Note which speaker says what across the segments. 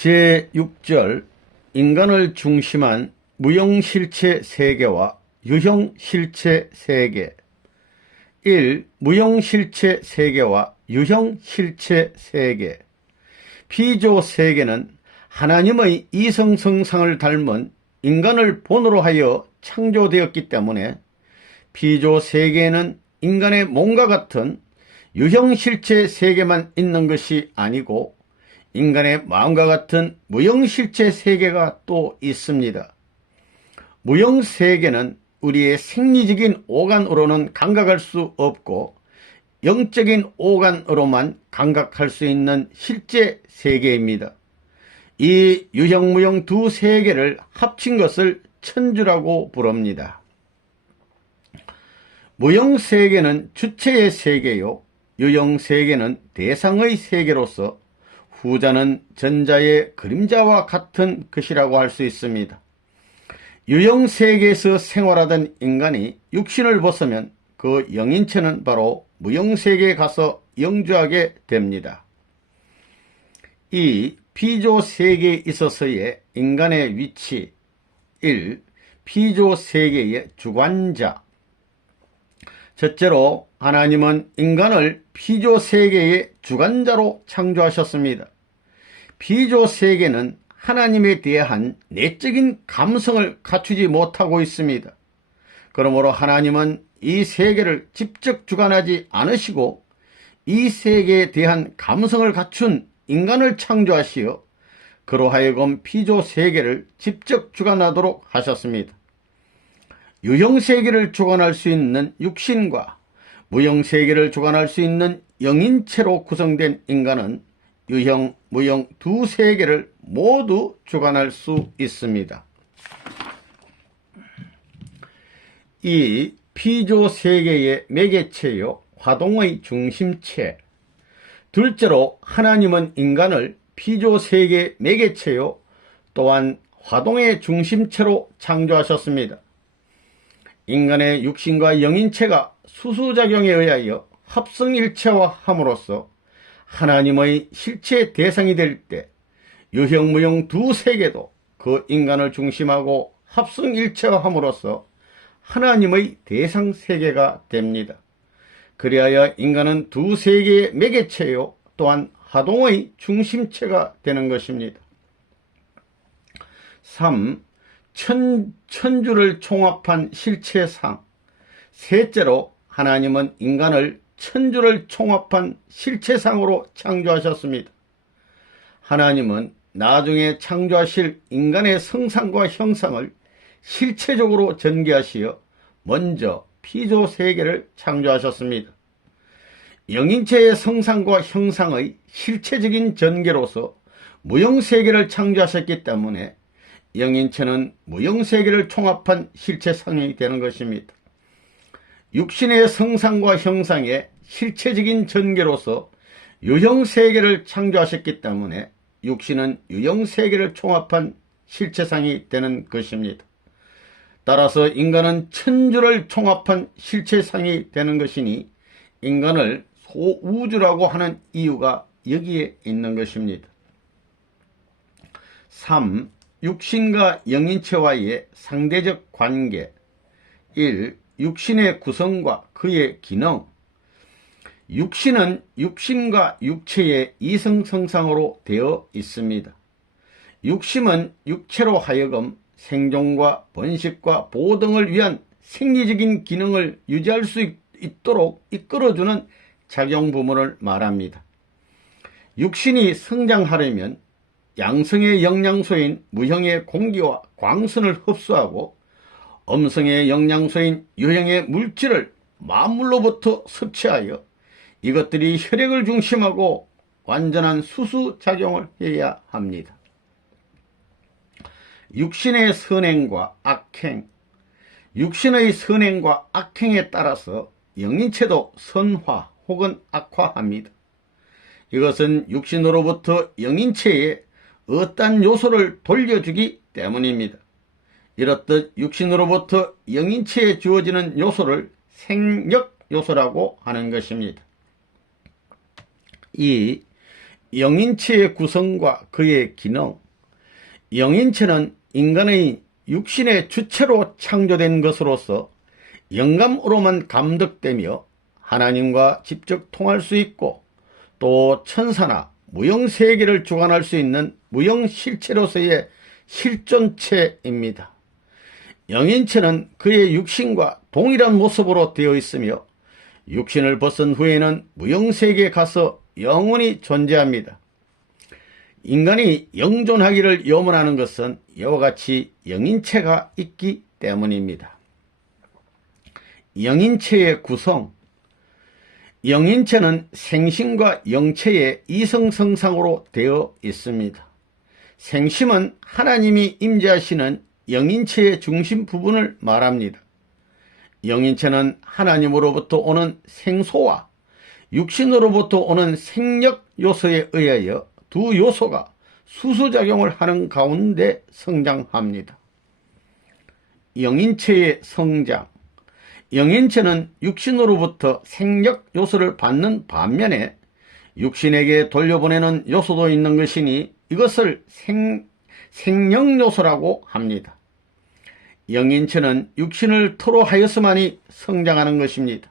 Speaker 1: 제6절 인간을 중심한 무형실체 세계와 유형실체 세계 1. 무형실체 세계와 유형실체 세계 피조 세계는 하나님의 이성성상을 닮은 인간을 본으로 하여 창조되었기 때문에 피조 세계에는 인간의 몸과 같은 유형실체 세계만 있는 것이 아니고 인간의 마음과 같은 무형실체 세계가 또 있습니다. 무형세계는 우리의 생리적인 오간으로는 감각할 수 없고 영적인 오간으로만 감각할 수 있는 실제 세계입니다. 이 유형무형 두 세계를 합친 것을 천주라고 부릅니다. 무형세계는 주체의 세계요, 유형세계는 대상의 세계로서 후자는 전자의 그림자와 같은 것이라고 할 수 있습니다. 유형세계에서 생활하던 인간이 육신을 벗으면 그 영인체는 바로 무형세계에 가서 영주하게 됩니다. 이 피조세계에 있어서의 인간의 위치 1. 피조세계의 주관자 첫째로 하나님은 인간을 피조세계의 주관자로 창조하셨습니다. 피조세계는 하나님에 대한 내적인 감성을 갖추지 못하고 있습니다. 그러므로 하나님은 이 세계를 직접 주관하지 않으시고 이 세계에 대한 감성을 갖춘 인간을 창조하시어 그로 하여금 피조 세계를 직접 주관하도록 하셨습니다. 유형 세계를 주관할 수 있는 육신과 무형 세계를 주관할 수 있는 영인체로 구성된 인간은 유형, 무형 두 세계를 모두 주관할 수 있습니다. 이 피조 세계의 매개체요, 화동의 중심체. 둘째로 하나님은 인간을 피조 세계 매개체요, 또한 화동의 중심체로 창조하셨습니다. 인간의 육신과 영인체가 수수작용에 의하여 합성일체화함으로써 하나님의 실체 대상이 될 때 유형무형 두 세계도 그 인간을 중심하고 합성일체화함으로써 하나님의 대상 세계가 됩니다. 그리하여 인간은 두 세계의 매개체요 또한 하동의 중심체가 되는 것입니다. 3. 천, 천주를 총합한 실체상 셋째로 하나님은 인간을 천주를 총합한 실체상으로 창조하셨습니다. 하나님은 나중에 창조하실 인간의 성상과 형상을 실체적으로 전개하시어 먼저 피조 세계를 창조하셨습니다. 영인체의 성상과 형상의 실체적인 전개로서 무형세계를 창조하셨기 때문에 영인체는 무형세계를 총합한 실체상이 되는 것입니다. 육신의 성상과 형상의 실체적인 전개로서 유형세계를 창조하셨기 때문에 육신은 유형세계를 총합한 실체상이 되는 것입니다. 따라서 인간은 천주를 총합한 실체상이 되는 것이니 인간을 소우주라고 하는 이유가 여기에 있는 것입니다. 3. 육신과 영인체와의 상대적 관계 1. 육신의 구성과 그의 기능 육신은 육신과 육체의 이성성상으로 되어 있습니다. 육심은 육체로 하여금 생존과 번식과 보호 등을 위한 생리적인 기능을 유지할 수 있도록 이끌어주는 작용 부문을 말합니다. 육신이 성장하려면 양성의 영양소인 무형의 공기와 광선을 흡수하고 음성의 영양소인 유형의 물질을 만물로부터 섭취하여 이것들이 혈액을 중심하고 완전한 수수작용을 해야 합니다. 육신의 선행과 악행, 육신의 선행과 악행에 따라서 영인체도 선화 혹은 악화합니다. 이것은 육신으로부터 영인체에 어떤 요소를 돌려주기 때문입니다. 이렇듯 육신으로부터 영인체에 주어지는 요소를 생력 요소라고 하는 것입니다. 이 영인체의 구성과 그의 기능 영인체는 인간의 육신의 주체로 창조된 것으로서 영감으로만 감독되며 하나님과 직접 통할 수 있고 또 천사나 무형세계를 주관할 수 있는 무형 실체로서의 실존체입니다. 영인체는 그의 육신과 동일한 모습으로 되어 있으며 육신을 벗은 후에는 무형세계에 가서 영원히 존재합니다. 인간이 영존하기를 염원하는 것은 이와 같이 영인체가 있기 때문입니다. 영인체의 구성 영인체는 생심과 영체의 이성성상으로 되어 있습니다. 생심은 하나님이 임재하시는 영인체의 중심 부분을 말합니다. 영인체는 하나님으로부터 오는 생소와 육신으로부터 오는 생력 요소에 의하여 두 요소가 수수작용을 하는 가운데 성장합니다. 영인체의 성장 영인체는 육신으로부터 생력 요소를 받는 반면에 육신에게 돌려보내는 요소도 있는 것이니 이것을 생, 생령 요소라고 합니다. 영인체는 육신을 토로하여서만이 성장하는 것입니다.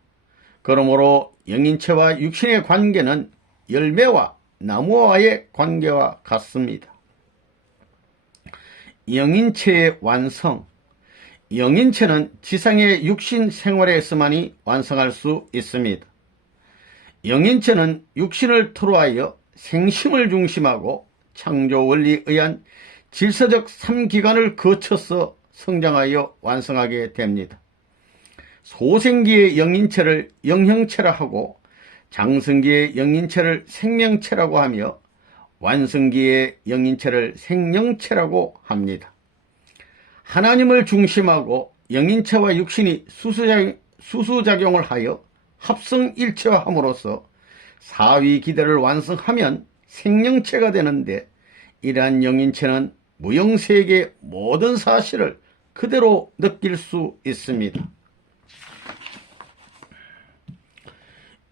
Speaker 1: 그러므로 영인체와 육신의 관계는 열매와 나무와의 관계와 같습니다. 영인체의 완성 영인체는 지상의 육신 생활에서만이 완성할 수 있습니다. 영인체는 육신을 토로하여 생심을 중심하고 창조 원리에 의한 질서적 3기관을 거쳐서 성장하여 완성하게 됩니다. 소생기의 영인체를 영형체라 하고 장성기의 영인체를 생명체라고 하며 완성기의 영인체를 생명체라고 합니다. 하나님을 중심하고 영인체와 육신이 수수작용, 을 하여 합성일체화함으로써 사위 기대를 완성하면 생명체가 되는데 이러한 영인체는 무형세계 모든 사실을 그대로 느낄 수 있습니다.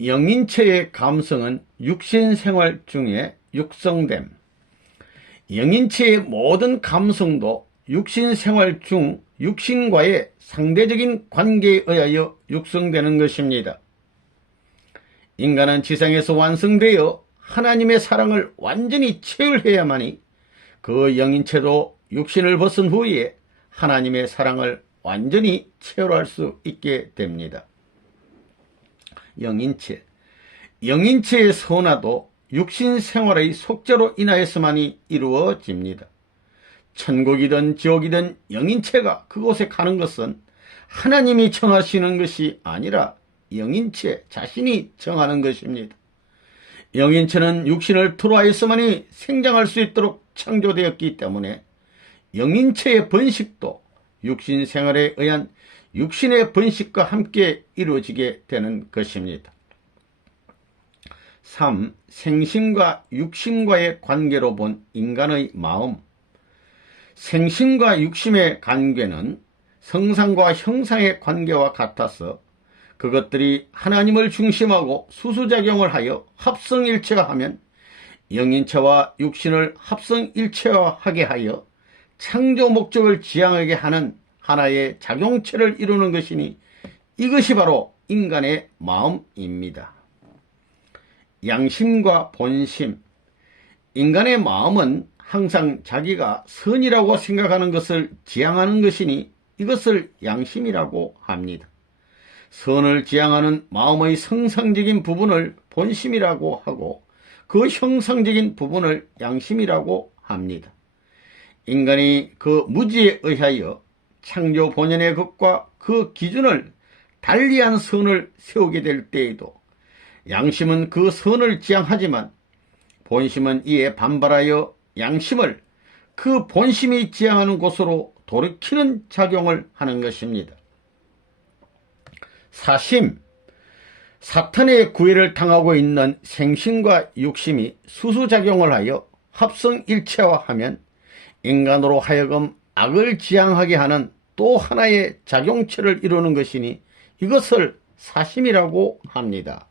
Speaker 1: 영인체의 감성은 육신생활 중에 육성됨. 영인체의 모든 감성도 육신생활 중 육신과의 상대적인 관계에 의하여 육성되는 것입니다. 인간은 지상에서 완성되어 하나님의 사랑을 완전히 체열해야만이 그 영인체도 육신을 벗은 후에 하나님의 사랑을 완전히 체열할 수 있게 됩니다. 영인체 영인체의 선화도 육신 생활의 속죄로 인하여서만이 이루어집니다. 천국이든 지옥이든 영인체가 그곳에 가는 것은 하나님이 정하시는 것이 아니라 영인체 자신이 정하는 것입니다. 영인체는 육신을 토로하였으만이 생장할 수 있도록 창조되었기 때문에 영인체의 번식도 육신 생활에 의한 육신의 번식과 함께 이루어지게 되는 것입니다. 3. 생심과 육신과의 관계로 본 인간의 마음 생심과 육심의 관계는 성상과 형상의 관계와 같아서 그것들이 하나님을 중심하고 수수작용을 하여 합성일체화 하면 영인체와 육신을 합성일체화하게 하여 창조 목적을 지향하게 하는 하나의 작용체를 이루는 것이니 이것이 바로 인간의 마음입니다. 양심과 본심 인간의 마음은 항상 자기가 선이라고 생각하는 것을 지향하는 것이니 이것을 양심이라고 합니다. 선을 지향하는 마음의 성상적인 부분을 본심이라고 하고 그 형상적인 부분을 양심이라고 합니다. 인간이 그 무지에 의하여 창조 본연의 것과 그 기준을 달리한 선을 세우게 될 때에도 양심은 그 선을 지향하지만 본심은 이에 반발하여 양심을 그 본심이 지향하는 곳으로 돌이키는 작용을 하는 것입니다. 사심, 사탄의 구애를 당하고 있는 생심과 육심이 수수작용을 하여 합성일체화하면 인간으로 하여금 악을 지향하게 하는 또 하나의 작용체를 이루는 것이니 이것을 사심이라고 합니다.